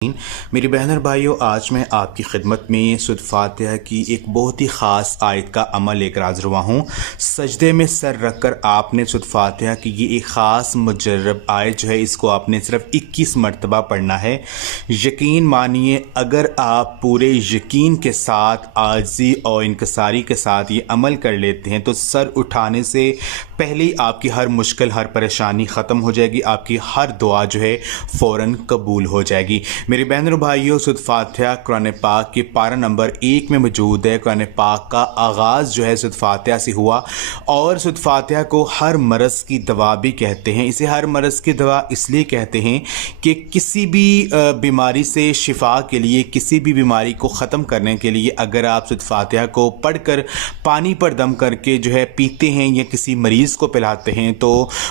मेरी बहन और भाइयों, आज मैं आपकी खिदमत में सूरत फातिहा की एक बहुत ही ख़ास आयत का अमल लेकर हाज़िर हुआ हूँ। सजदे में सर रख कर आपने सूरत फातिहा की ये एक ख़ास मुजर्रब आयत जो है, इसको आपने सिर्फ 21 मरतबा पढ़ना है। यकीन मानिए, अगर आप पूरे यकीन के साथ, आजी और इनकसारी के साथ ये अमल कर लेते हैं तो सर उठाने से पहले ही आपकी हर मुश्किल, हर परेशानी ख़त्म हो जाएगी। आपकी हर दुआ जो है फ़ौरन कबूल हो जाएगी। मेरे बहन और भाइयों, सूरत फातिहा कुरान पाक के पारा नंबर 1 में मौजूद है। कुरान पाक का आगाज़ जो है सूरत फातिहा से हुआ और सूरत फातिहा को हर मरज़ की दवा भी कहते हैं। इसे हर मरज़ की दवा इसलिए कहते हैं कि किसी भी बीमारी से शिफा के लिए, किसी भी बीमारी को ख़त्म करने के लिए अगर आप सूरत फातिहा को पढ़कर पानी पर दम करके जो है पीते हैं या किसी मरीज़ को पिलाते हैं तो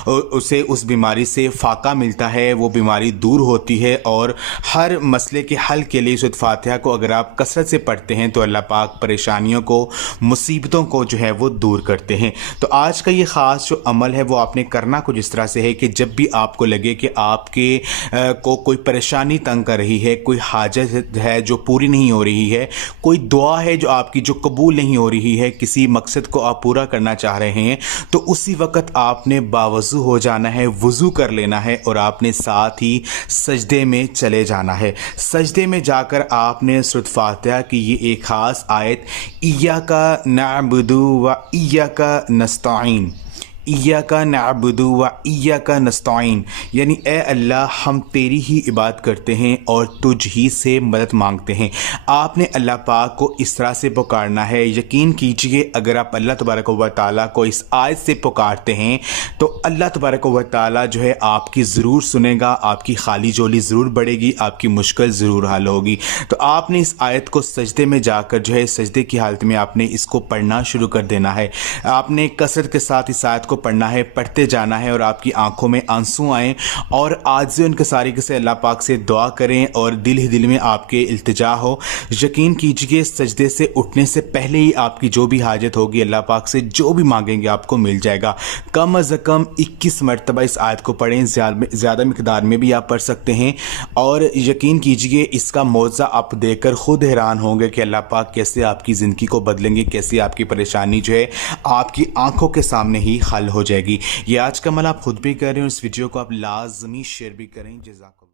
उसे उस बीमारी से फ़ाका मिलता है, वो बीमारी दूर होती है। और हर मसले के हल के लिए सूरत फातिहा को अगर आप कसरत से पढ़ते हैं तो अल्लाह पाक परेशानियों को, मुसीबतों को जो है वो दूर करते हैं। तो आज का ये ख़ास जो अमल है वो आपने करना कुछ इस तरह से है कि जब भी आपको लगे कि आपके को कोई परेशानी तंग कर रही है, कोई हाजत है जो पूरी नहीं हो रही है, कोई दुआ है जो आपकी जो कबूल नहीं हो रही है, किसी मकसद को आप पूरा करना चाह रहे हैं, तो उसी वक्त आपने बावज़ू हो जाना है, वज़ू कर लेना है और आपने साथ ही सजदे में चले जाना है। सजदे में जाकर आपने सूरत फातिहा की ये एक ख़ास आयत, इय्याका नअबुदु व इय्याका नस्तईन, इय्याका नअबुदु व इय्याका नस्तईन, यानी ए अल्लाह, हम तेरी ही इबादत करते हैं और तुझ ही से मदद मांगते हैं। आपने अल्लाह पाक को इस तरह से पुकारना है। यकीन कीजिए, अगर आप अल्लाह तबारक व तआला को इस आयत से पुकारते हैं तो अल्लाह तबारक व तआला जो है आपकी ज़रूर सुनेगा, आपकी खाली झोली ज़रूर बढ़ेगी, आपकी मुश्किल ज़रूर हल होगी। तो आपने इस आयत को सजदे में जाकर जो है, सजदे की हालत में आपने इसको पढ़ना शुरू कर देना है। आपने कसरत के साथ इस आयत को पढ़ना है, पढ़ते जाना है और आपकी आंखों में आंसू आएँ और आज इनकसारी से अल्लाह पाक से दुआ करें और दिल ही दिल में आपके इल्तिजा हो। यकीन कीजिए, सजदे से उठने से पहले ही आपकी जो भी हाजत होगी, अल्लाह पाक से जो भी मांगेंगे आपको मिल जाएगा। कम अज़ कम 21 मरतबा इस आयत को पढ़ें, ज़्यादा मिकदार में भी आप पढ़ सकते हैं। और यकीन कीजिए, इसका मौज़ा आप देखकर ख़ुद हैरान होंगे कि अल्लाह पाक कैसे आपकी ज़िंदगी को बदलेंगे, कैसे आपकी परेशानी जो है आपकी आंखों के सामने ही हल हो जाएगी। ये आज का अमल आप खुद भी करें और इस वीडियो को आप लाजमी शेयर भी करें। जज़ाकल्लाह।